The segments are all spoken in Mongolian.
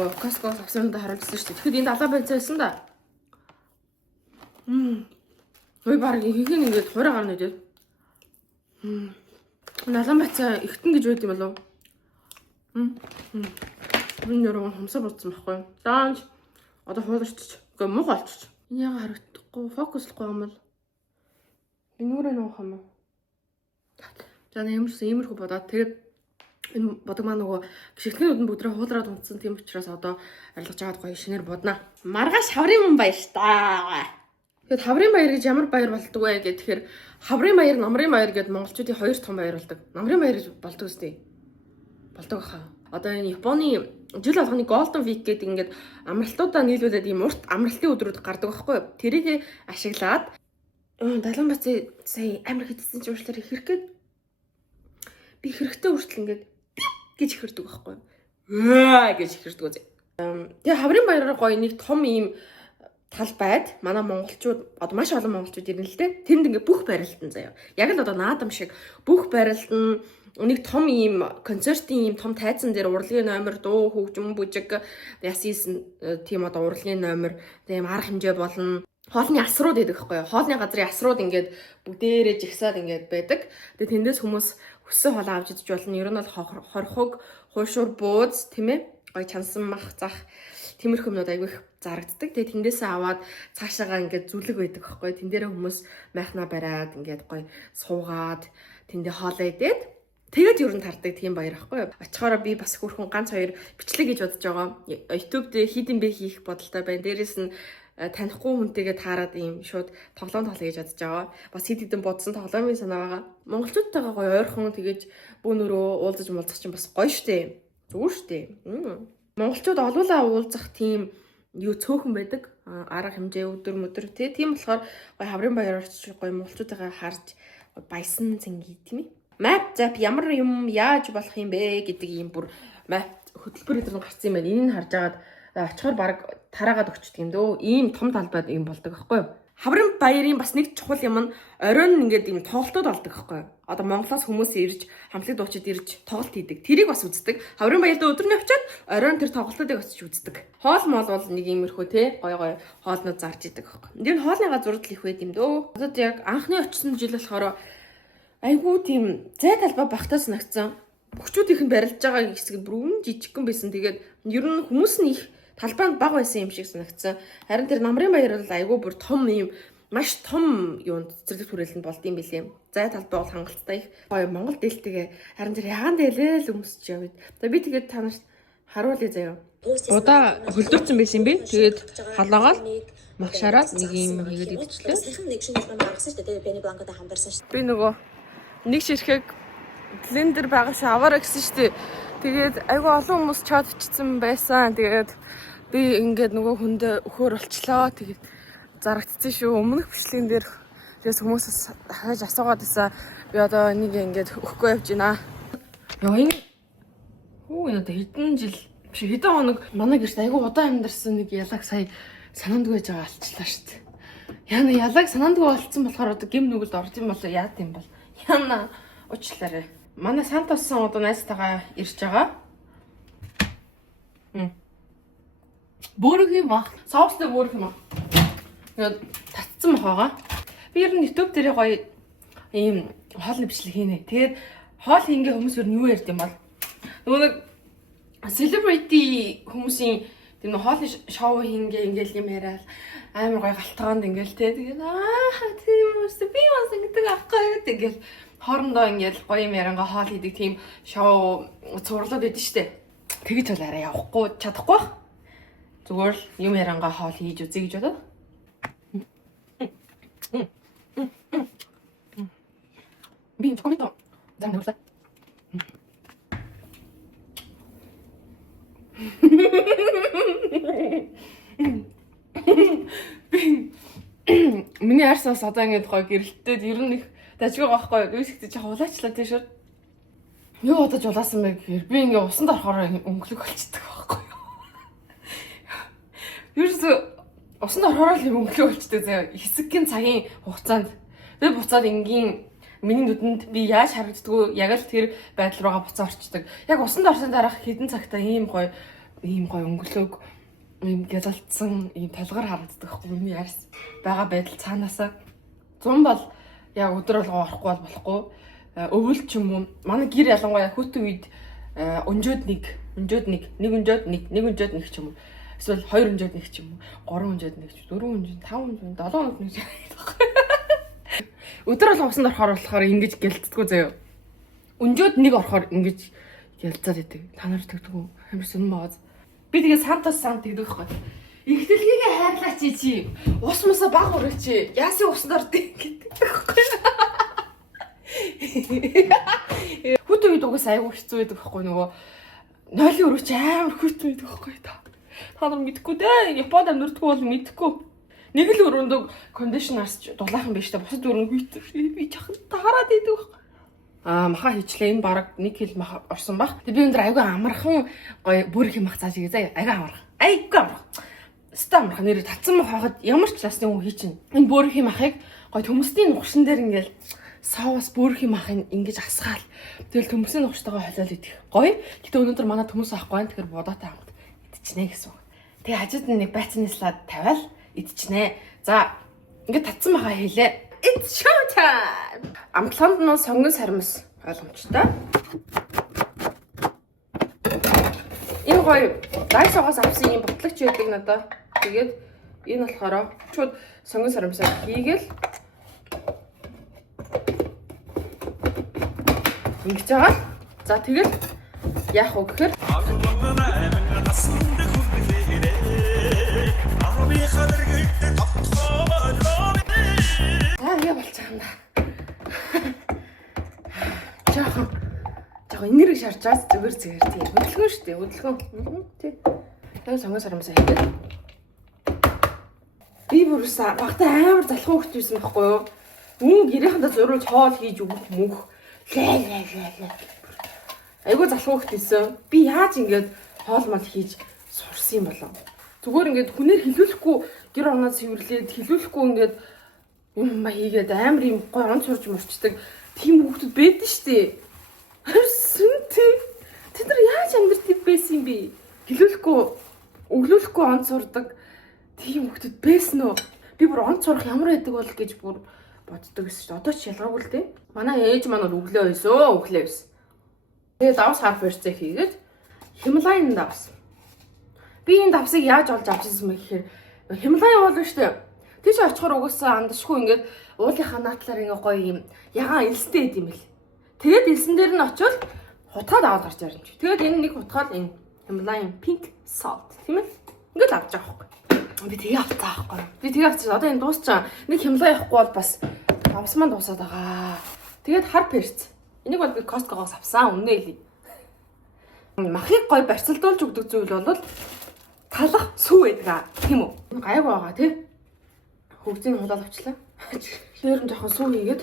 нөгөө Costco авсандаа харуулсан шүү дээ. Тэгэхэд энд далаа байцаа байсан да. Ой баг ихэнх ингээд хураа гарна үү. Далаа байцаа ихтэн гэж байд юм болов. Энэ яруу хомсоо бодсон байхгүй. Даанч одоо хууларчч. Гэхдээ мух олчч. Энэ яга харагдахгүй, фокуслахгүй юм бол. Би нүрээ нуух юм уу? За иймэрхүү бодоод тэгээд энэ бодог маа нөгөө гიშгтний нүдэн бүдрээ хуулраад унтсан тийм учраас одоо арилгаж аваад гоё шинээр будна. Маргааш хаврын баяр ш та. Тэгэд хаврын баяр гэж ямар баяр болдог вэ гэхээр тэгэхээр хаврын баяр, намрын баяр гэдээ монголчуудын хоёр том баяр болдог. Намрын баяр болдог үстэй. Болдог хаа. Одоо энэ Японы жил болгоны Golden Week гэдэг ингээд амралтуудаа нийлүүлээд ийм урт амралтын өдрүүд гардаг байхгүй юу? Тэрийг ашиглаад далайн бацаа сая амир хэдсэн ч уушлаар хэрхэд би хэрэгтэй хүртэл ингээд гэж ихэрдэг байхгүй юу? Гэж ихэрдэг үгүй. Тэгээ хаврын баяраар гоё нэг том ийм тал байд. Манай монголчууд одоо маш олон монголчууд ирнэ л дээ. Тэнд ингээ бүх барилтан заяа. Яг л одоо наадам шиг бүх барилтан нэг том ийм концертын ийм том тайзан дээр урлагийн номер, дуу, хөгжим, бүжиг, ясис тийм одоо урлагийн номер, тийм арга хэмжээ болно. Хоолны асрууд байдаг байхгүй юу? Хоолны газрын асрууд ингээд бүгдээрээ жигсаад ингээд байдаг. Тэгээ тэндээс хүмүүс өссөн хоолоо авч идэж болно. Ер нь бол хорхог, хуушур бууз тийм ээ. Гоё чансан мах зах тиймэрхүү юмнууд айгүй их зарагддаг. Тэгээ тэндээсээ аваад цаашаага ингээд зүлэг байдаг байхгүй. Тэн дээрээ хүмүүс майхнаа бариад ингээд гоё суугаад тэндээ хоолоо идээд тэгээд ер нь тардаг тийм баяр байхгүй юу? Очихороо би бас хөрхөн ганц хоёр бичлэг гэж бодож байгаа. YouTube дээр хийдэн бэ хийх бодолтой байна. Дээрээс нь танихгүй хүнтэйгээ таарад ийм шууд тоглоом гэж бодож байгаа. Бас хэд хэдэн бодсон тоглоомын санаа байгаа. Монголчуудтайгаа гоё ойрхон тэгэж бүүнөрөө уулзаж муулзах чинь бас гоё штэ. Зүгээр штэ. Монголчууд олуулаа уулзах тийм юу цөөхөн байдаг. Арга хэмжээ өдөр тийм болохоор гоё хаврын баяр орч гоё монголчуудтайгаа харж баясан цэнги тийм ээ. Map zap ямар юм яаж болох юм бэ гэдэг ийм бүр map хөтөлбөр өдрөнд гарсан юм байна. Энийг харж агаад очихоор баг тараагаад өгчдөг юм дөө. Ийм том талбайд юм болдог байхгүй юу? Хаврын баярын бас нэг чухал юм нь оройн ингээд ийм тоглолтууд болдог байхгүй юу? Одоо Монголоос хүмүүс ирж хамтлаг дуучид ирж тоглолт хийдэг. Тэрийг бас үздэг. Хаврын баярт өдрний очиод оройн тэр тоглолтуудыг очиж үздэг. Хоол мол бол нэг иймэрхүү те гой хоолнууд зарж идэг байхгүй юу? Тэр хоолны газрууд л их байд юм дөө. Одоо яг анхны очсон жил болохоор айгуу тийм зай талбай багтаа санагдсан. Бөхчүүд их нь барилж байгаа хэсэг бүр жижигхэн байсан. Тэгээд ер нь хүмүүс нь их талбайд баг байсан юм шиг санагдсан. Харин тэр намрын баяр бол айгүй бүр том юм маш том юунд цэцэрлэг хүрээлэнд болд юм билээ. Зай талбай бол хангалттай их гоё Монгол дээлтэйгээ харин тэр ягаан дээлээ л өмсөж яваад. Тэгээ би тэгээд та нарт харуулъя заяа. Удаа хөлдөрцөн байсан юм би. Тэгээд халаагаал магшаараад нэг юм хийгээд идчихлээ. Би нөгөө нэг ширхэг блендер байгаа шүү аваараа гэсэн шүү дээ. Тэгээд айгүй олон хүмүүс чат бичсэн байсан. Тэгээд би ингээд нөгөө хүндээ өхөр болчлоо. Тэгээд зарагдсан шүү. Өмнөх бичлэгэн дээр тэрс хүмүүсээс хаяж асуугаад байсан. Би одоо энийг ингээд өгөхгүй явж байна. Яа энэ энэ хэдэн жил биш хэдэн хоног манай гэрт айгүй удаан амьдарсан нэг ялаг сая санаандгүй байж байгаа алчлаа шүү дээ. Яна ялаг санаандгүй болцсон болохоор одоо гим нүгэлд орд юм болоо яа гэм бол. Яна уучлаарай. Манай Сантосон одоо найзтайгаа ирж байгаа. Бүрэг юм аа. Соустай бүрэг юм аа. Тэгээд татцсан байгаа. Би ер нь YouTube дээр гоё ийм хоолны бичлэг хийнэ. Тэгээд хоол хийнгээ хүмүүс ер нь юу ярьд юм бол нөгөө нэг celebrity хүмүүсийн тийм нэг хоолны шоу хийнгээ ингээл юм яриад амар гоё галтгоонд ингээл тэгээд тийм үстэ би бас ингэдэг аахгүй тэгэл хоорондоо ингээл гоё юм ярангаа хоол хийдэг тийм шоу цуурлаад байдсан штэ. Тэгэж бол арай явахгүй чадахгүй бах. Зүгээр л юм ярангаа хоол хийж үзье гэж бодоод. Би коммент зам нуулаа. Миний арсаас одоо ингэж гоё гэрэлтээд ер нь их дажгүй байхгүй юу? Үсэгтэй жоохон улаачлаа тийм шүү. Юу бодож улаасан бэ гэхээр би ингээ усанд орохоор өнгөлөг болчихдаг байхгүй юу? Ерөөсөө усанд орохоор л өнгөлөг болчихдаг заяа. Хэсэгхэн цагийн хугацаанд би буцаад энгийн миний нүдэнд би яаж харагддггүй яг л тэр байдал руугаа буцаа орчдөг. Яг усанд орсон дараах хэдэн цагтаа ийм гоё ийм гоё өнгөлөг ийм гялалцсан ийм талгаар харагддаг байхгүй миний арьс байгаа байдал цаанаасаа 100 бол яг өдөр болгоо орохгүй бол болохгүй өвөл ч юм уу манай гэр ялангуяа хүүтэн үед өнжөөд нэг ч юм уу эсвэл 2 өнжөөд нэг ч юм уу 3 өнжөөд нэг ч 4 өнжөөд 5 өнжөөд 7 өнжөөд нэг ч өдөр болгоо усанд орохоор болохоор ингэж гялцдаггүй заяа өнжөөд нэг орохоор ингэж ялцаад идэг та нар тэгдэг үү амар сонирмоод би тэгээ сантаас сант тэгдэг байхгүй ихтэлгийгээ хайрлаач чи ус мусаа баг өрөөч яасын усанд ордгийг гэдэг байхгүй хүүтэн үед угаас айгүй хэцүү байдаг байхгүй нөгөө нойлын өрөөч амар хүүтэн байдаг байхгүй та нар мэдхгүй дээ Японд амьдэрдэггүй бол мэдхгүй нэг л өрөөндөө кондишнерс дулаахан биш та бусад өрөөнд би жахан таарад идэг байхгүй маха хийчлээ энэ баг 1 кг маха орсон баг. Тэг би өндөр айгүй амархан гоё бүр их мах зааж игээ заа айгүй амархан. Айгүй амархан. Ста амархан нэр татсан мах хахад ямар ч насны хүн хий чинь. Энэ бүр их махыг гоё төмөсний нухшин дээр ингээл савас бүр их махыг ингэж асгаал. Тэгэл төмөсний нухштайгаа холиол идэх. Гоё. Гэтэ өнөөдөр манай төмөс авахгүй байна. Тэгэхээр бодоотой хамт идчихнэ гэсэн. Тэгээ хажууд нь нэг байцны слайд тавиал идчихнэ. За ингээд татсан махаа хийлээ. It's show time. Амтланд нь сонгон сармас ойлгомжтой. Энэ гоё дайсагаас авсан юм ботлогч байдаг надаа. Тэгээд энэ болохоор шууд сонгон сармасаа хийгээл ингэж байгаа. За тэгэл яах вэ гэхээр жоохон энерги шарчаас зүгээр тийм хөдөлгөөн шүү дээ хөдөлгөөн тий тэгээ сонгон сарамсаа хийгээд би бүрээс багтаа амар залхуу хөвт байсан байхгүй юу мөн гэрээхэндээ зурулж хоол хийж өгөх мөнх айгуу залхуу хөвт байсан би яаж ингэж хоол мал хийж сурсан юм болов зүгээр ингэж хүнээр хилүүлэхгүй гэр оноо цэвэрлээд хилүүлэхгүй ингэж юм хийгээд амар юм гой онц сурж мурчдаг тийм хүүхдүүд байдаг шүү дээ. Сүнтэй. Тэд нар яаж амьдрэх байсан юм бэ? Гэлүүлэхгүй, өглөөлөхгүй онц сурдаг тийм хүүхдүүд байсан уу? Би бүр онц сурах ямар байдаг бол гэж бүр боддог гэсэн чинь одоо ч ялгаагүй л дээ. Манай ээж маань өглөө байсан. Тэгээд давс хар барьцаа хийгээд Хималайн давс. Би энэ давсыг яаж олж авчихсан бэ гэхээр Хималайн болно шүү дээ. Тийш очихоор угаасаа андашгүй ингээд уулынхаа наатлаар ингээ гоё юм ягаан элстэй байд юм бэл. Тэгээд элсэн дээр нь очивол хутгаад аваад гарч ирэн чи. Тэгээд энэ нэг хутгаад энэ Himalayan pink salt тийм ээ. Ингээд авч байгаа байхгүй. Би тэгээ авцаа байхгүй. Би тэгээ авчихсан. Одоо энэ дуусчаа. Нэг Himalayan явахгүй бол бас авсман дуусаад байгаа. Тэгээд хар перц. Энийг бол би Costco-гоос авсан. Үнэ хэлий. Махыг гоё барьцалдуулж өгдөг зүйл бол талах сүү байдаг тийм үү? Гайг байгаа тий. Хөгжийн хулаад авчлаа. Дээр нь жоохон сүү хийгээд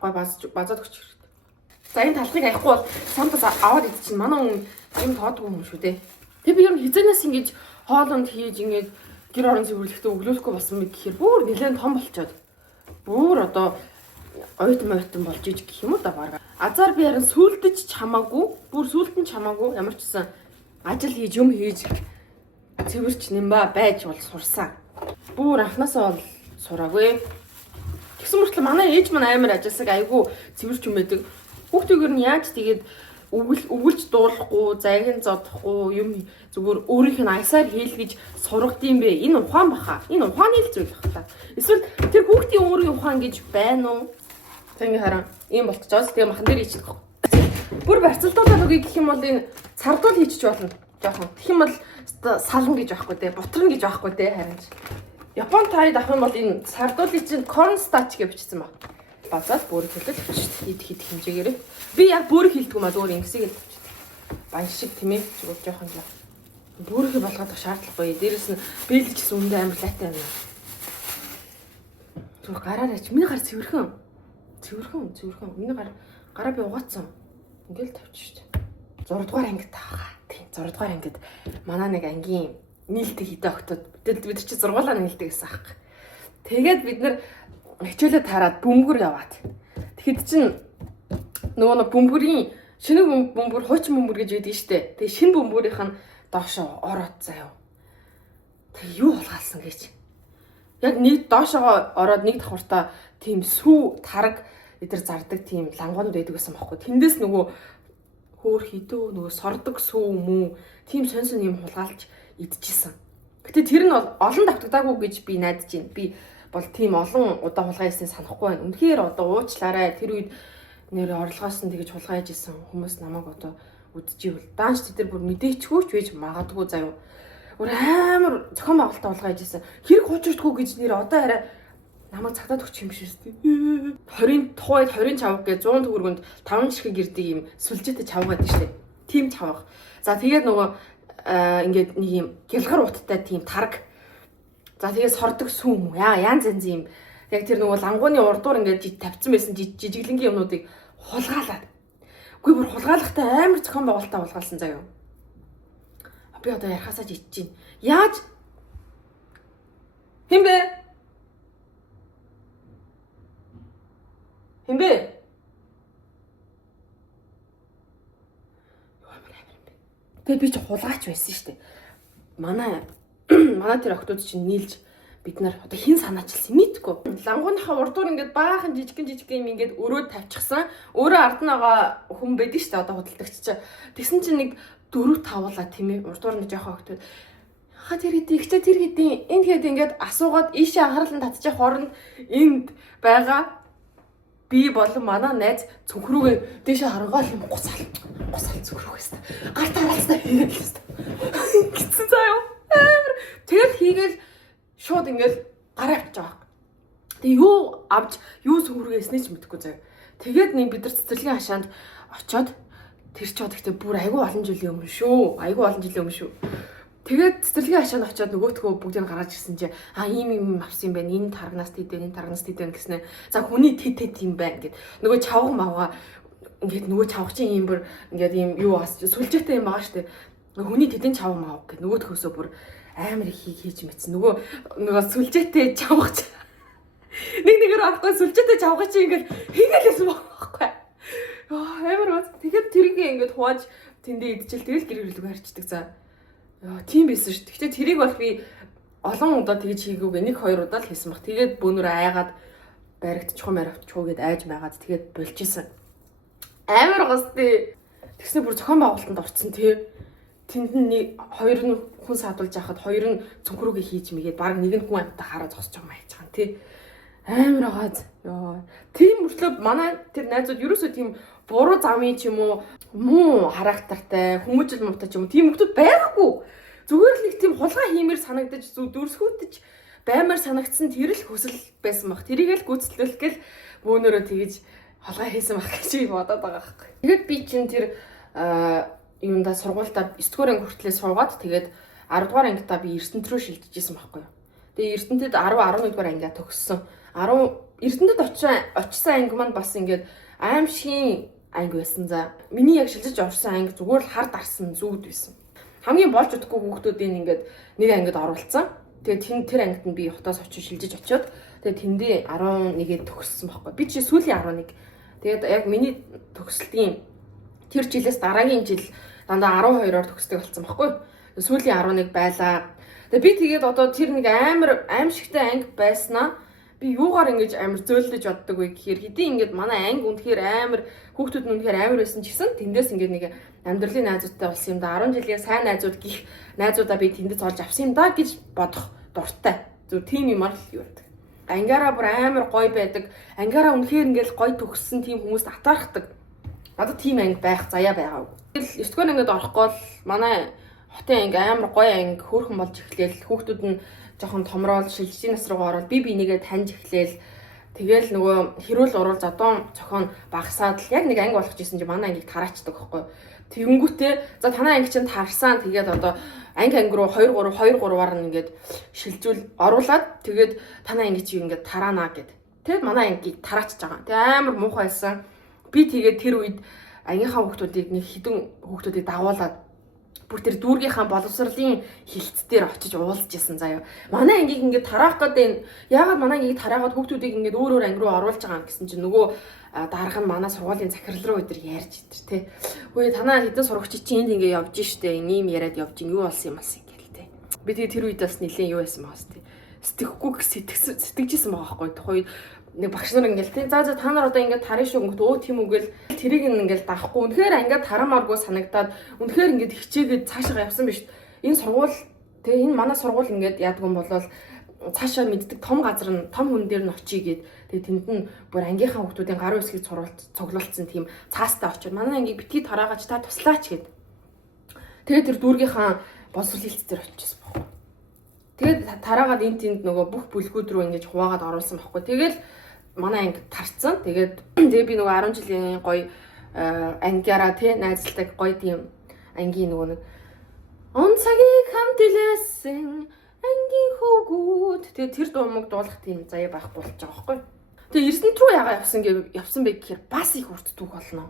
гой базаад өгч хэрэгтэй. За энэ талхыг аяхгүй бол самтас аваад идчихин. Манай хүн юм тоодгүй юм шүү дээ. Тэг би ер нь хизэнээс ингэж хоолонд хийж ингэж гэр орон цэвэрлэхдээ өглөөлөхгүй болсон мэт гэхээр бүр нэлээд том болчоод. Бүр одоо ойтон болж иж гэх юм уу да баг. Азар би харин сүулдэж чамаагүй, бүр сүултэн чамаагүй ямар ч гэсэн ажил хийж юм хийж цэвэрч нэмба байж бол сурсан. Бүр анханасаа бол сураагүй. Тэгсэн мөртлөө манай ээж маань амар ажилласаг айгүй цэвэрч юм байдаг. Хүүхдүүгээр нь яаж тэгээд өгүүлж дуулахгүй, загин зодохгүй юм зүгээр өөрийнх нь аясаар хийлгэж сургадсан бэ. Энэ ухаан баха. Энэ ухааны л зүйл бах та. Эсвэл тэр хүүхдийн өөрийн ухаан гэж байна уу? Тэг ингээ хараа. Ийм болчихоос тэгээ махан дээр хийчих. Бүр барьцалдуулаад өгье гэх юм бол энэ цардуул хийчих болно. Жохон. Тэгэх юм бол салан гэж байхгүй те, бутран гэж байхгүй те харин. Японд таарид авах юм бол энэ сардуулын чинь cornstarch гэж бичсэн баг. Базаад бүр хэлэл хэд хэмжээгээр. Би яг бүр хэлдэггүй маа өөр ингэсийг л бичдэг. Баян шиг тийм ээ зүгээр жоохон л. Бүрхий болгох шаардлагагүй. Дээрэс нь бэлж гэсэн үндэ амар лайтай байна. Зүгээр гараараач. Миний гар цэвэрхэн. Миний гараа би угаацсан. Ингээл тавьчих шүү дээ. 6 дугаар ангид таахаа. Тийм 6 дугаар ангид манай нэг ангийн нийлдэг хитэ октод бид чи зургуулаа нийлдэг гэсэн аах. Тэгээд бид нар хичээлээ таарад бөмбөр яваад. Тэгэхэд чин нөгөө бөмбөрийн шинэ бөмбөр хуучин бөмбөр гэж байдаг штэ. Тэгээ шинэ бөмбөрийнх нь доошоо ороод заяа. Тэг юу улгаалсан гэж. Яг нэг доошоо ороод нэг давхартаа тийм сүү тараг эдэр зардаг тийм лангуунууд байдаг гэсэн байхгүй. Тэндээс нөгөө хөөр хідөө нөгөө сордог сүү мүү тийм сонсон юм хулгайлж идчихсэн. Гэтэ тэр нь бол олон давтагдаагүй гэж би найдаж байна. Би бол тийм олон удаа хулгай хийсэн санахгүй байна. Үнэхээр одоо уучлаарай. Тэр үед нэр орлогоос нь тэгэж хулгай хийжсэн хүмүүс намайг одоо үдчихвэл даанч тэр бүр мэдээчгүй ч байж магадгүй заяа. Өөр амар зохион байгуулалтаа хулгай хийжсэн. Хэрэг хуучирдаггүй гэж нэр одоо арай намайг цагтаад өгч юм шиг шүү дээ. 20 тухайд 20 чавга гэж 100 төгрөгөнд 5 жишг ирдэг юм сүлжээтэй чавга гэдэг шүү дээ. Тим чавга. За тэгээд нөгөө ингээд нэг юм гялгар уттай тийм тараг. За тэгээд сордог сүүм үү. Янз янз юм. Яг тэр нөгөө лангууны урдуур ингээд тавьсан байсан жижиглэнгийн юмнуудыг хулгаалаад. Үгүй бүр хулгаалахтай амар зохион байгуулалтаа хулгаалсан заяа. Би одоо ярахасаа ч ичж байна. Яаж? Хэмбэ? Хэмбэ? Тэгээ би ч хулгаач байсан шүү дээ. Манай тэр охтууд чинь нийлж бид нар одоо хин санаачилсан мэдгүй. Лангууныхаа урдуур ингээд баахан жижиг юм ингээд өрөөд тавьчихсан. Өөрөө ард нь байгаа хүн байдаг шүү дээ одоо худалдагч чинь. Тэгсэн чинь нэг 4-5 тавуулаа тийм ээ. Урдуур нь жоохон охтууд. Ха тэр хэдий ихтэй тэр хэдий энд хэд ингээд асуугаад ийшээ анхаарлан татчих хооронд энд байгаа би болон манай найз цүнхрүүгээ дэше харгаал юм гусаал цүнхрүүгээс гар тараалцтай хийгээл гэсэн заяа. Тэр хийгээл шууд ингээл гараа авчих байгаа. Тэгээ юу авч юу цүнхрүүгээснээ ч мэдэхгүй заяа. Тэгээд нэг бид нар цэцэрлэгийн хашаанд очоод тэр ч одоо гэхдээ бүр айгүй олон жилийн өмнө шүү. Тэгээд цэцэрлэгийн хашаанд очоод нөгөөтгөө бүгдийг гаргаж ирсэн чи ийм авсан юм байна. Энэ таргнаас тэд байна гэснээр за хүний тэд юм байна гэд. Нөгөө чавга мавга ингээд нөгөө чавгчин юм бүр ингээд ийм юу бас сүлжээтэй юм байгаа штэ. Хүний тэдэн чавга мавга гэд нөгөөтгөөсөө бүр амар их хийж мэдсэн. Нөгөө сүлжээтэй чавгач. Нэгээр орохгүй сүлжээтэй чавгач ингээд хийгээлсэн байхгүй. Амар бат. Тэгээд тэрийг ингээд хувааж тэндээ идчихэл тэгэл гэр бүлгүй харчдаг за. Тийм байсан шүү. Гэхдээ тэрийг бол би олон удаа тэгж хийгүүгээ 1-2 удаа л хийсэн баг. Тэгээд бөөнөр айгаад баригдчихгүй гэд айж байгаад тэгээд болчихсон. Амар гости. Тэгснэ бүр зохион байгуулалтанд орцсон тий. Тэнд нь 2 нь хүн саадуулж яхад 2 нь цүнхрүүгээ хийж мэгээд баг нэг нь хүн амтаа хараа зогсож байгаа байж байгаа тий. Амар гааз. Тийм мөртлөө манай тэр найзууд ерөөсөө тийм буруу замын ч юм уу муу характертай хүмүүжил муутай ч юм уу тийм хүмүүс байхгүй. Зүгээр л нэг тийм хулгай хиймээр санагдаж дүрсгүүтэж баймаар санагдсан тэр л хүсэл байсан баг. Тэрийг л гүйцэтгүүлэх гээл бөөнөрөө тэгэж хулгай хийсэн баг гэж би бодоод байгаа байхгүй. Тэгээд би чинь тэр юунда сургуультаа 9 дугаар анги хүртлээр суугаад тэгээд 10 дугаар ангитаа би Эрдэнэт рүү шилжижсэн байхгүй юу. Тэгээд Эрдэнэтэд 10 11 дугаар ангиа төгссөн. Эрдэнэтэд очисан анги маань бас ингээд аимшигын анги байсан за. Миний яг шилжиж орсон анги зүгээр л хар дарсан зүуд байсан. Хамгийн болж удахгүй хүүхдүүдийн ингээд нэг ангид оруулсан. Тэгээд тэр ангид нь би хотоос очиж шилжиж очиод тэгээд тэндээ 11-д төгссөн байхгүй. Би чи сүүлийн 11. Тэгээд яг миний төгсөлтийн тэр жилээс дараагийн жил дандаа 12-оор төгсдөг болсон байхгүй. Сүүлийн 11 байлаа. Тэгээд би тэгээд одоо тэр нэг амар аимшигтай анги байснаа би юугаар ингэж амар зөөлдөж боддог вэ гэхээр хэдий ингэж манай анги үнэхээр амар хүүхдүүд нь үнэхээр амар байсан ч гэсэн тэндээс ингэж нэг амьдралын найзуудтай болсон юм да 10 жилийн сайн найзууд гих найзуудаа би тэндээс олж авсан юм да гэж бодох дуртай. Зөв тийм юмар л юу байдаг. Ангиараа бүр амар гоё байдаг. Ангиараа үнэхээр ингэж гоё төгссөн тийм хүмүүст атаархдаг. Одоо тийм анги байх заяа байгаа. Тэгэл 9 дугаар ангид орохгүй л манай хотын анги амар гоё анги хөөрхөн болж эхлээл хүүхдүүд нь жоохон томрол шилжиж нас руугаа ороод би энийгээ таньж эхлээл тэгэл нөгөө хэрүүл уруул зодон цохон багасаад л яг нэг анги болгож исэн чи манай ангиг тараачдаг байхгүй. Тэгэнгүүтээ за танай анги чинь тарсан тэгээд одоо анги руу 2-3-2-3-аар ингээд шилжүүл оруулаад тэгээд танай анги чи ингээд тараана гэд. Тэгээд манай ангиг тараачж байгаа. Тэгээ амар муухай байсан. Би тэгээд тэр үед ангийнхаа хүүхдүүдийг нэг хідэн хүүхдүүдийг дагуулад бүр тэр дүүргийнхаа боловсролын хилцэл дээр очиж уулзж исэн заяа. Манай ангийг ингээд тараах гэдэг яагаад манай ангийг тараагаад хүүхдүүдийг ингээд өөр анги руу оруулж байгаа юм гэсэн чинь нөгөө дарга нь манай сургуулийн захирал руу өдөр ярьж идэр тий. Хөөе танаа хэдэн сурагч чинь энд ингээд явж штэ. Ийм яриад явж ин юу болсон юм алс ингээл тий. Би тэгээ тэр үед бас нэлээд юу байсан байгаас тий. Сэтгэхгүй сэтгэжсэн байгаа байхгүй. Тухай нэг багш нар ингээл тий. За та нар одоо ингээд тарина шүү гэнэ өө тийм үгээл тэрийг ингээл даахгүй. Үнэхээр ингээд тарамааргүй санагдаад үнэхээр ингээд хичээгээд цаашаа явсан биш. Энэ сургууль тэгээ энэ манай сургууль ингээд яадаг юм бол цаашаа мэддэг том газар нь том хүн дээр нь очие гээд тэгээ тэнд нь бүр ангийнхаа хүмүүсийн гарын үсгийг цуглуулсан тийм цаастай очиод манай ангийг битгий тараагач та туслаач гээд тэгээ тэр дүүргийнхаа боловсрол хилцэл дээр очижсэн байхгүй. Тэгээд тараагаад энэ тэнд нөгөө бүх бүлгүүд рүү ингэж хуваагаад оруулсан байхгүй. Тэгэл манай анги тарцсан. Тэгээ би нөгөө 10 жилийн гоё ангиараа тий найзалдаг гоё тийм ангийн нөгөө нэг он цагийг хамт илээсэн ангийн хөвгүүд тэгээ тэр дуумыг дуулах тийм заяа байхгүй болж байгаа байхгүй. Тэгээ Эрдэнэт рүү ягаа явсан бэ гэхээр бас их урт түүх болно.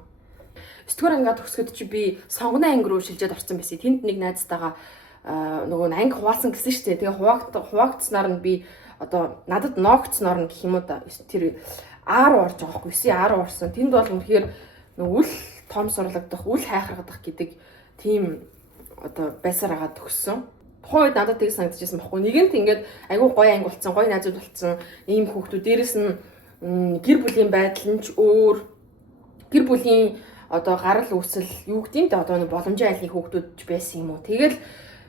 9 дугаар ангиа төгсгөд чи би сонгоны анги руу шилжээд орсон байсан. Тэнд нэг найзтайгаа нөгөө анги хуваалсан гэсэн шүү дээ. Тэгээ хуваагдсанаар нь би одоо надад ноогцноор нь гэх юм уу да тэр А руу орж байгаа байхгүй. 9-ийн А руу орсон. Тэнд бол үнэхээр нөгөө үл том сурлагдах, үл хайхрагдах гэдэг тийм одоо байсаар агаад төгссөн. Тухайн үед надад тийг санагдчихсан байхгүй. Нэгэнт ингээд айгүй гоё анги болцсон, гоё найзууд болцсон. Ийм хүүхдүүд дээрэс нь гэр бүлийн байдал нь ч өөр. Гэр бүлийн одоо гарал үүсэл юу гэдгийг те одоо боломжийн айлын хүүхдүүд ч байсан юм уу. Тэгэл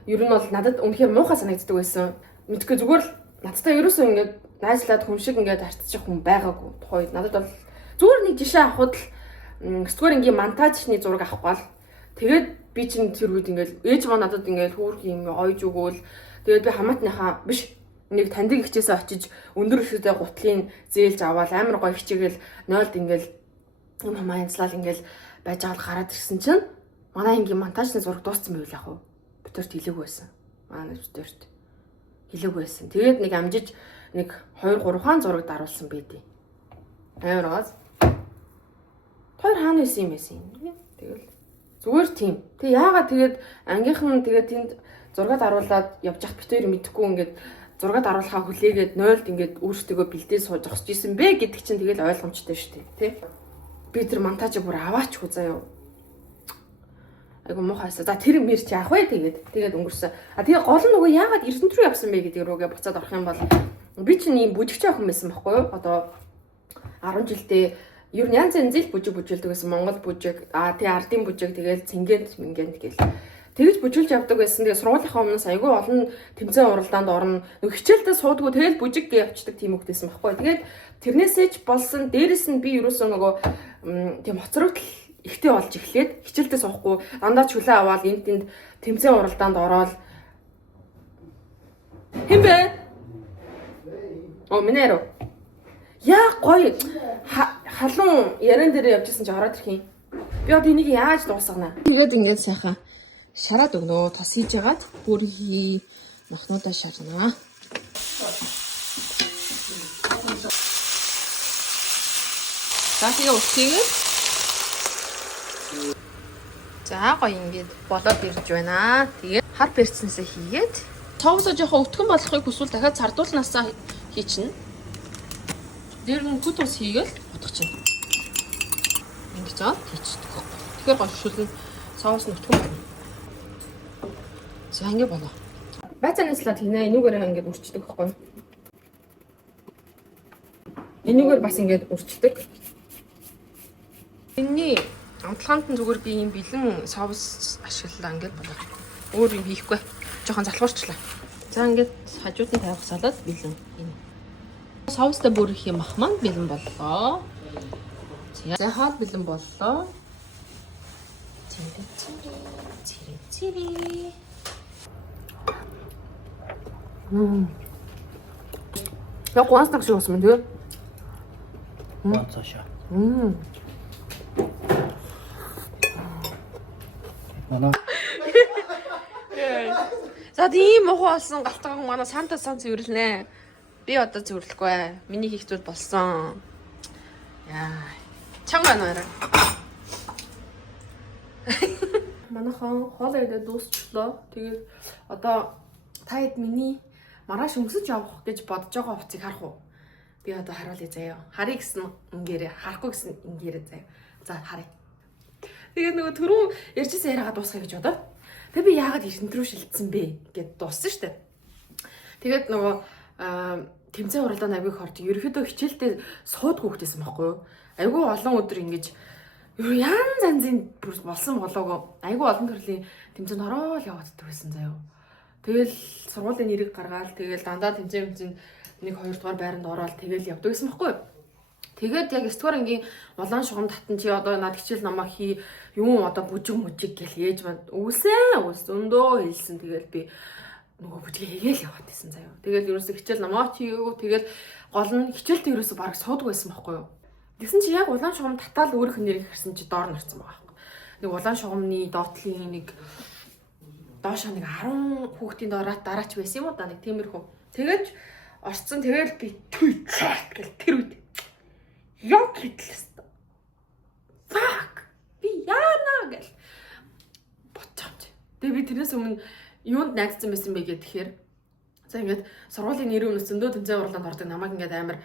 ер нь бол надад үнэхээр муухай санагддаг байсан. Мэдгүй зүгээр л надтай ерөөсөө ингээд найзлаад хүн шиг ингээд харьцчих хүн байгаагүй. Тухайн үед надад бол зүгээр нэг жишээ авахд л 9-р ангийн монтажны зураг авахгүй л тэгээд би чинь тэр үед ингээд ээж маань надад ингээд хөөрх юм ойж өгөөл тэгээд би хамаатныхаа биш нэг таньдаг хичээсээ очиж өндөр өшөөтэй гутлын зээлж аваад амар гоё хичээгээл 0-д ингээд юм хамаанцлал ингээд байж байгаа гараад ирсэн чинь манай ангийн монтажны зураг дууссан байв л яг уу. Битэрт хэлээгүй байсан. Манай битэрт хэлээгүй байсан. Тэгээд нэг амжиж нэг 2-3 хаан зураг даруулсан байдیں۔ Амар газ. Тэр хаана исэн юм байсан юм. Тэгэл зүгээр тийм. Тэг яагаад тэгээд ангийнхан тэгээд тэнд зураг даруулаад явж хат битээр мэдэхгүй ингээд зураг даруулахаа хүлээгээд 0-д ингээд өөртөө бэлдээ зогсож исэн бэ гэдэг чинь тэгэл ойлгомжтой шүү дээ. Тэ? Би тэр монтажыг бүр аваачгүй заяа. Айгу муухайсаа. За тэр мэр чи авах вэ тэгээд өнгөрсөн. Тэгээ гол нь нөгөө яагаад Эрдэнэт рүү явсан бэ гэдэг рүүгээ буцаад орох юм бол би чинь ийм бүжигч охин байсан байхгүй юу? Одоо 10 жилдээ ер нь янз янзын бүжиглдэг байсан. Монгол бүжиг, тий ардын бүжиг, тэгээд цэнгэнт мингэнт гэл. Тэгж бүжиглж явдаг байсан. Тэгээ сургуулийнхаа өмнөөс айгүй олон тэмцээн уралдаанд орно. Нөгөө хичээлдээ суудгүй тэгэл бүжиг гээ явчихдаг тийм хөлтэйсэн байхгүй юу? Тэгээд тэрнээсээ ч болсон дээрэс нь би ерөөсөө нөгөө тийм хоцрогдол ихтэй болж эхлээд хичээлдээ суухгүй дандаа чөлөө аваад энд тэнд тэмцээн уралдаанд ороод хэм бэ? Оо минеро. Яа гоё халуун яран дээр явжсэн чи ороод ирэх юм. Би одоо энийг яаж дуусгана? Тэгээд ингээд сайхан шараад өгнө. Тос хийж ягаад бүр махнуудаа шарнаа. За тэгээ өсгийгээд за гоё ингээд болоод ирж байна. Тэгээд хар перцнээсээ хийгээд цоосоо жоохон өтгөн болохыг хүсвэл дахиад цардуулнаасаа хийчихнэ. Дээр нь хүт ус хийгээл утгачихна. Ингэж аа хийчихдэг. Тэгэхээр гошуулна соус нь өтгөн байна. За ингэ болоо. Байцаанаслаад хийнэ энүүгээрээ ингээд үрчдэг байхгүй. Энүүгээр бас ингээд үрчдэг. Энэний амтлаганд нь зүгээр би юм бэлэн соус ашиглалаа ингээд болоо. Өөр юм хийхгүй. Жохон залхуурчлаа. За ингээд хажууд нь тавих салаад бэлэн. Энэ. Соустай бүр их юм ах маань бэлэн боллоо. За хаад бэлэн боллоо. Цэри. Яг гонстаг шиг болсон мэн тэгээ. Гонцоошоо. Манай. За тийм мохоо болсон галтгаан манай санта сан цэвэрлэнэ. Би одоо цэвэрлэхгүй. Миний хийх зүйл болсон. Яа. Чанга нэрэ. манайхан хоолоо идэ дуусчлаа. Тэгээд одоо та хэд миний маргааш өмсөж явах гэж бодож байгаа хувцыг харах уу? Би одоо харуулъя заяа. Харъя гэсэн ингээрээ, харахгүй гэсэн ингээрээ заяа. За харъя. Тэгээд нөгөө түрүү ярьжсэн яриагаа дуусгая гэж бодоод. Тэгээд би яагаад эрдэнэт рүү шилжсэн бэ гэд дууссан шүү дээ. Тэгээд нөгөө тэмцээн уралдаанд аягүй их орж ерөөхдөө хичээлдээ суудгүй хөхтэйсэн байхгүй юу? Аягүй олон өдөр ингэж янз янзын болсон болоогоо аягүй олон төрлийн тэмцээнд ороод яваад байсан заяа. Тэгэл сургуулийн нэрийг гаргаад тэгэл дандаа тэмцээн 1-2 дугаар байранд ороод тэгэл явдаг гэсэн байхгүй юу? Тэгээд яг 9 дугаар ангийн улаан шугам татан чи одоо над хичээл намаа хий юм одоо бүжиг гэл ээж манд үсэн өндөө хэлсэн. Тэгэл би нөгөө бүжгээ хийгээл яваад байсан заяа. Тэгэл ерөөсө хичээл намаа чийгөө тэгэл гол нь хичээлтэй ерөөсө бараг суудгүй байсан байхгүй юу? Тэгсэн чи яг улаан шугам татаал өөрийнх нь нэрийг харсан чи доор нарцсан байгаа байхгүй. Нэг улаан шугамны доотлын нэг доошоо нэг 10 хүүхдийн дараач байсан юм уу да нэг тиймэрхүү. Тэгэж орцсон тэгэл би чат гэл тэр үед яг хэдлээ. Fuck. Би яана гэл бодчихсон. Тэгээ би тэрнээс өмнө юунд найзсан байсан бэ гэхээр за ингээд сургуулийн нэрийн өнөсөндөө тэмцээн уралдаанд ордог намайг ингээд амар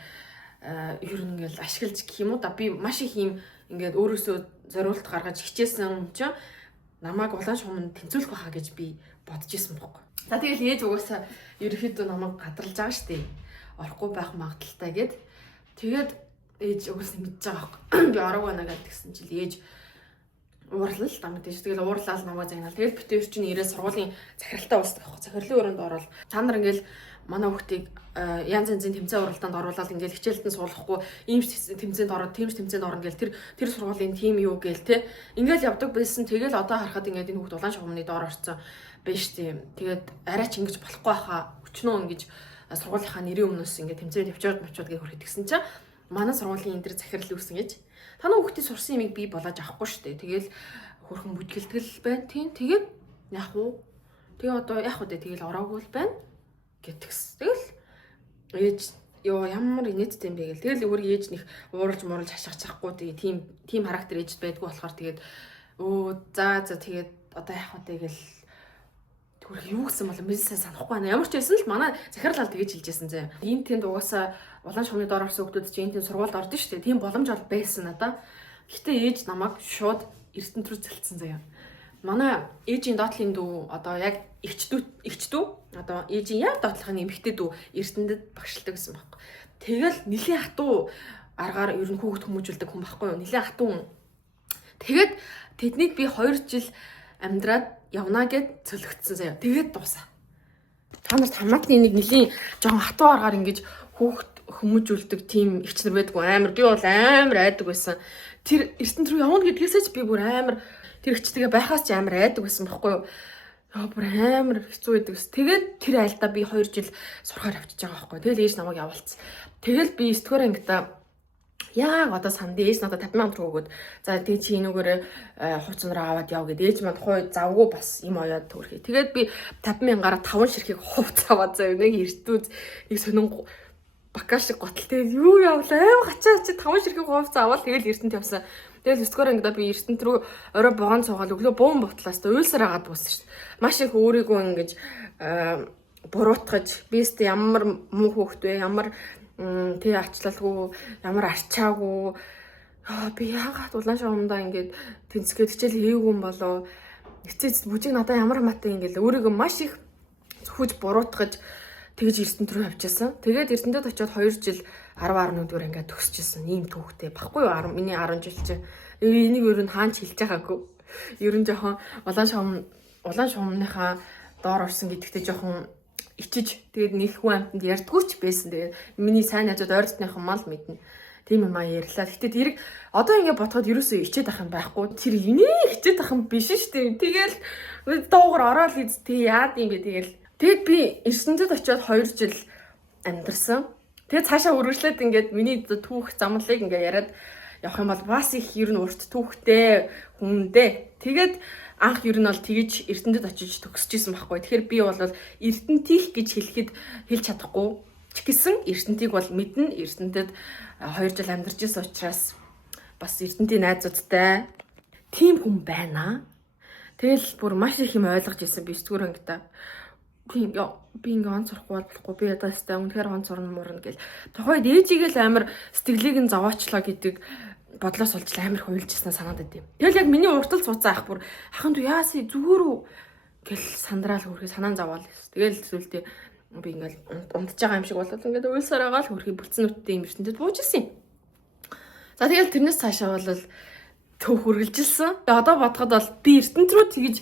ер нь ингээд ашиглаж гэх юм уу да би маш их юм ингээд өөрөөсөө зориулт гаргаж хичээсэн чинь намайг улаан шугамд тэнцүүлэх байхаа гэж би бодож исэн байхгүй. За тэгэл ээж угаасаа ерөөхдөө намайг гадралж байгаа штэ. Орохгүй байх магадaltaй гэд. Тэгээд ээж угаасаа мэдж байгаа байхгүй. Би орог байна гэдгсэн чил ээж уурлал л даа мэдээж. Тэгэл уурлал намайг загнаал. Тэгэл битээр чинь ирээ сургуулийн захиралтай уулздаг байхгүй. Захирлын өрөөнд ороод та нар ингээл манай хүүхдийг янз янзын тэмцээн уралдаанд оруулаад ингээл хичээлдэн суулгахгүй ийм тэмцээнд ороод тийм тэмцээнд орно гэл тэр сургуулийн тим юу гээл те ингээл явдаг байсан. Тэгэл одоо харахад ингээд энэ хүүхд улаан шугамны доор орсон байж тийм. Тэгээд арайч ингэж болохгүй байхаа өчнөө ингэж сургуулийнхаа нэрийн өмнөөс ингээд тэмцээнд явчаад мочоод гээ хөрөд гисэн чинь манай сургуулийн энэ төр захирал үүсэн гэж танаа хүүхдийн сурсан юмыг би болоож авахгүй штэ. Тэгэл хөрхөн бүжгэлтгэл байна тийм. Тэгээд яах вэ? Тэгээ одоо яах вэ? Тэгэл ороогүй л байна гэтгс. Тэгэл ээж ёо ямар инээдтэй юм бэ гэл. Тэгэл өөр ээж нэх ууралж мууралж хашгичахгүй тэгээ тийм характер ээж байдгүй болохоор тэгээд за тэгээд одоо яах вэ гэл түр юу гэсэн бол мэдсэн санахгүй байна. Ямар ч байсан л манай захирал ал тэгэж хэлжсэн зэ. Энэ тэнд угаасаа улаан шугамны доор орсон хүмүүс чинь энэ тэнд сургуульд ордон шүү дээ. Тийм боломж бол байсан надаа. Гэтэ ээж намайг шууд эрдэнэт рүү цэлцсэн заяа. Манай ээжийн доотлын дүү одоо яг эгчдүү одоо ээжийн яг доотлохын эмэгтэй дүү эрдэнэтэд багшилдаг гэсэн байхгүй. Тэгэл нилийн хатуу аргаар ер нь хүүхэд хүмүүжүүлдэг хүн байхгүй юу? Нилийн хатуу. Тэгээд тэднийг би 2 жил амьдраад явна гэд цөлөгдсөн заяа. Тэгээд дуусаа. Та нарт хамаатны нэг нилийн жоохон хатуу аргаар ингэж хүүхэд хүмүүжүүлдэг тийм эгч нар байдгүй амар. Би бол амар айдаг байсан. Тэр эрдэнэт рүү явна гэдгээсээ ч би бүр амар тэр эгчтэйгээ байхаас ч амар айдаг байсан байхгүй юу? Яа бүр амар хэцүү байдаг ус. Тэгээд тэр айлдаа би 2 жил сурахаар авчиж байгаа байхгүй. Тэгэл ээж намайг явуулсан. Тэгэл би 9 дугаар ангида яг одоо санд ээж надад 50,000 төгрөг өгөөд за тэгээ чи энүүгээр хувц нураа аваад яв гэд ээж манд хой завгүй бас юм оёод төрхий. Тэгээд би 50,000-аараа 5 ширхэг хувц аваад зав нэг эртүүд нэг сонин бакаш шиг готл тэгээд юу явлаа аим гачаа чи 5 ширхэг хувц аваад тэгэл эртэнт явсан. Тэгэл 9 дугаар ангида би эртэнт рүү орой богоон цугаал өглөө буун бутлаас та уйлсаар агаад бууссан шүү дээ. Маш их өөрийгөө ингэж буруутгаж бист ямар муу хөөхт вэ ямар тэг ачлалгүй ямар арчаагүй би яагаад улаан шугамдаа ингээд тэнцгээд хичээл хийгээгүй юм болоо эцэц бүжиг надаа ямар матай ингээд өөрийгөө маш их зөвхөж буруутгаж тэгж эрдэнэт рүү авчихсан. Тэгээд эрдэнэтэд очиод 2 жил 10-11 дугаар ингээд төгсчихсэн. Ийм түүхтэй баггүй юу? Миний 10 жил чи энийг ер нь хаанч хэлж байгаагүй. Ер нь жоохон улаан шугамныхаа доор орсон гэдэгтээ жоохон ичиж тэгээд нэг хүн амтнд ярьдгүй ч байсан. Тэгээд миний сайн найзууд ойртныхан мал мэднэ. Тийм юм ярьлаа. Гэтэ тэрийг одоо ингээд бодоход ерөөсөө ичээд ах юм байхгүй. Тэр инээ ичээд ах юм биш шүү дээ. Тэгэл дуугар ороод из тэг яад юм бэ тэгэл. Тэгэд би эрдэнэтэд очиод 2 жил амьдарсан. Тэгээд цаашаа үргэлжлээд ингээд миний түүх замлыг ингээд яриад явах юм бол бас их ер нь урт түүхтэй хүндээ. Тэгээд анх ер нь бол тэгж эрдэнэтэд очиж төгсөжсэн байхгүй. Тэгэхээр би бол эрдэнэтих гэж хэлэхэд хэлж чадахгүй. Ч гэсэн эрдэнэтийг бол мэднэ. Эрдэнэтэд 2 жил амьдарч ирсэн учраас бас эрдэнэтийн найзуудтай тийм хүн байна. Тэгэл бүр маш их юм ойлгож ирсэн би 9 дугаар ангидаа. Би ингээ онц сурахгүй болохгүй. Би одоо өстэй үнэхээр онц сурна мурна гэл. Тухайд ээжигээ л амар сэтгэлийг нь зовоочлоо гэдэг бодлоос олж амар хуйлжсэн санаад байд юм. Тэгэл яг миний уртал цуцаа ах бүр ахын дүү яасыг зүгээр үү гэл сандраал хөрхий санаан заваал. Тэгэл зүйлдээ би ингээл унтж байгаа юм шиг болоод ингээд уйлсаар байгаа л хөрхий бүлцэн нүттэй юм шин. Тэд буужсэн юм. За тэгэл тэрнээс цаашаа бол төв хүргэлжилсэн. Тэгээ одоо бодоход бол би Эрдэнэт рүү тэгж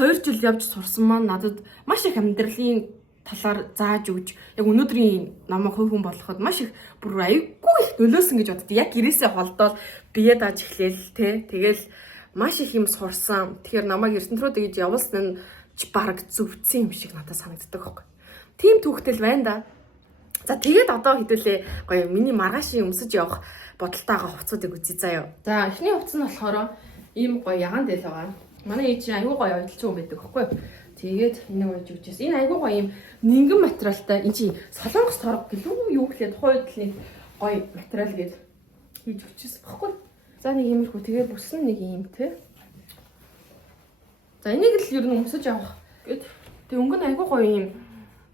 2 жил явж сурсан маань надад маш их амьдралын талаар зааж өгч яг өнөөдрийн намайг хувь хүн болоход маш их бүр аюулгүй их нөлөөсөн гэж боддог. Яг гэрээсээ холдоод бие дааж эхлээл те. Тэгэл маш их юм сурсан. Тэгэхээр намайг Эрдэнэт рүү тэгж явуулсан нь баг зөвцсөн юм шиг надад санагддаг байхгүй. Тийм түүхтэл байна да. За тэгээд одоо хэдүүлээ гоё миний маргаашийн өмсөж явах бодолтойгоо хувцсуудыг үзье заяа. За эхний хувцс нь болохоор ийм гоё ягаан дээл байгаа. Манай ээж аюу гоё ойдолцсон юм байдаг байхгүй. Тэгээд энийг ойж үжээс. Энэ аюу гоё юм нингэн материалтай энэ чи солонгос торог гэлүү юу гэхлээр тухайн үед л нэг гоё материал гээд хийж өчсөн байхгүй. За нэг иймэрхүү тэгээд бүсэн нэг юм те. За энийг л ер нь өмсөж явах гээд тэг өнгө нь аюу гоё юм.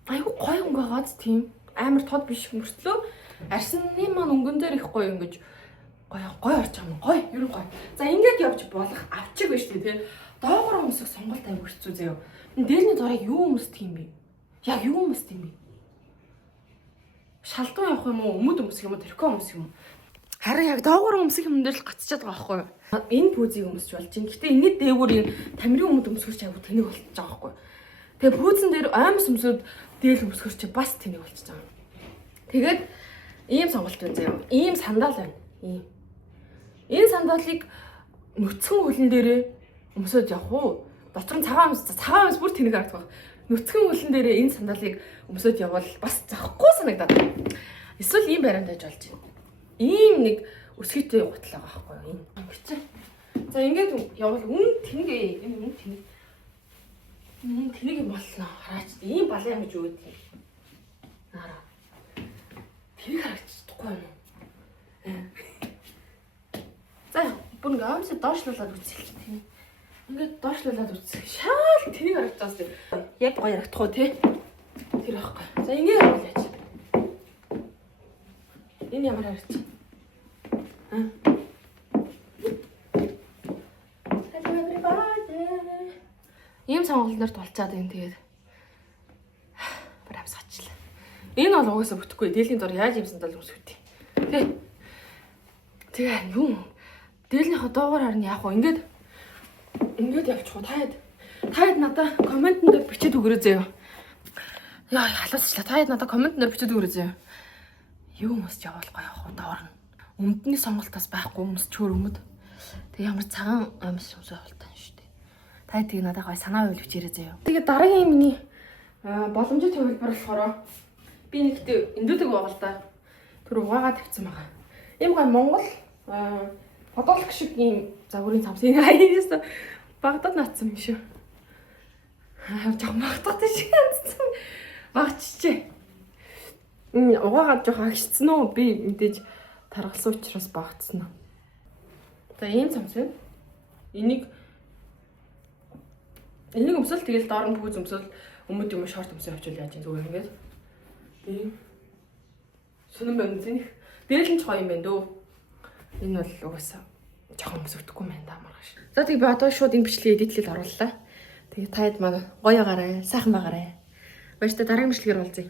Аюу гоё өнгө гааз тийм амар тод биш мөртлөө арсны маань өнгөн дээр их гоё ингэж гоё орч байгаа юм. Гоё, ер нь гоё. За ингээд явж болох авчиг биш тий. Доогоор өмсөх сонголт аяг хэцүү заяа. Энэ дээрний дорыг юу өмсдөг юм бэ? Яг юу өмсдөг юм бэ? Шалдуу явах юм уу? Өмд өмсөх юм уу? Тэрхүү өмсөх юм уу? Харин яг доогоор өмсөх юм дээр л гацчихад байгаа байхгүй юу? Энэ пүүзийг өмсч болж байна. Гэтэ энэ дээгүүр энэ тамирын өмд өмсгөрч аяг тэнэг болчихж байгаа байхгүй юу? Тэгээ пүүзэн дээр аймс өмсөд дээл өмсгөрч бас тэнэг болчихж байгаа. Тэгээд ийм сонголт байна заяа. Ийм сандал байна. Ийм. Энэ сандалыг нүцгэн хөлн дээрээ өмсөд явах уу? Дотор нь цагаан өмс бүр тэнэг харагдах. Нүцгэн хөлн дээрээ энэ сандалыг өмсөд явбал бас захгүй санагдаад байна. Эсвэл ийм барианд байж болж байна. Ийм нэг өсгийтэй гутал байгаа байхгүй юу? Энэ бичээ. За ингээд явбал үн тэнэг энэ үн тэнэг. Тэнэг юм боллоо. Хараач ийм балан гэж өөд юм. Наараа. Тэнэг харагдчихгүй юм. За бүр ингээ амсаа доошлуулад үзье л тийм. Ингээд доошлуулад үзье. Шаал тэнэг харагдаас тийм. Яг гоё харагдах уу те? Тэр байхгүй. За ингээ явуул яаж. Энэ ямар харагдчих. Hello everybody. Ийм сонголтоор тулчаад байна тэгээд. Бүр амсгаачлаа. Энэ бол угаасаа бүтэхгүй. Дээлийн дор яаж юм сандал өмсөх вэ? Тэгээ юу? Дээлнийхээ дуугаар харна яах вэ? Ингээд явчих уу? Таад надаа коммент дээр бичээд өгөрөө зөө. Яа, халуусчлаа. Таад надаа коммент дээр бичээд өгөрөө зөө. Юу өмсч явуулах яах вэ? Доор нь. Өмдний сонголтоос байхгүй өмсч өөр өмд. Тэг ямар цагаан амьс өмсөө болтон шүү дээ. Таад тийг надаа гой санаа уйлж ирээ зөө. Тэгээ дараагийн миний боломжит хувилбар болохоор би нэгт эндүүдэг байгаа л да. Тэр угаагаа тавьсан байгаа. Ийм гой Монгол подолк шиг ийм загварын цамс энэ аяас Багдад наацсан юм шүү. Жоо магтахтай шиг янзсан. Багчжээ. Угаагаад жоо агшцсан уу? Би мэдээж таргалсан учраас багтсан. За ийм цамс байна. Энийг өмсөл тэгэл доор нь пүүз өмсөл өмд юм шорт өмсөө авчвал яаж юм зүгээр ингээд. Тийм. Сүнэн байна зин. Дээрл нь ч гоё юм байна дөө. Энэ бол угаасаа жоохон өсөгдөхгүй юм да маргааш. За тэг би одоо шууд энэ бичлэгийг эдитлээд орууллаа. Тэгээ таад маань гоё гараа, сайхан байгаарай. Баяр та дараагийн бичлэгээр уулзъя.